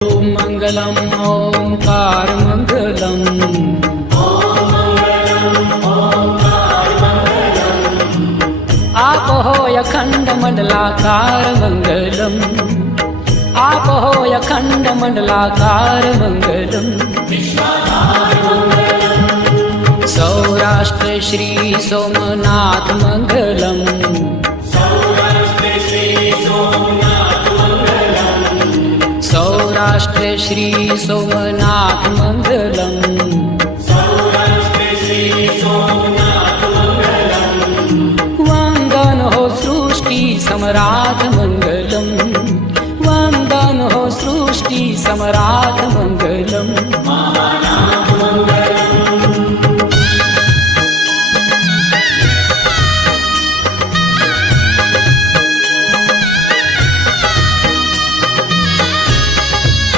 मंगलम ओंकार मंगलम आप हो अखंड मंडलाकार मंगलम आप हो अखंड मंडलाकार मंगलम सौराष्ट्र श्री सोमनाथ मंगलम सौराष्ट्र श्री सोमनाथ मंगलम वंदन हो सृष्टि सम्राट मंगलम वंदन हो सृष्टि सम्राट मंगलम।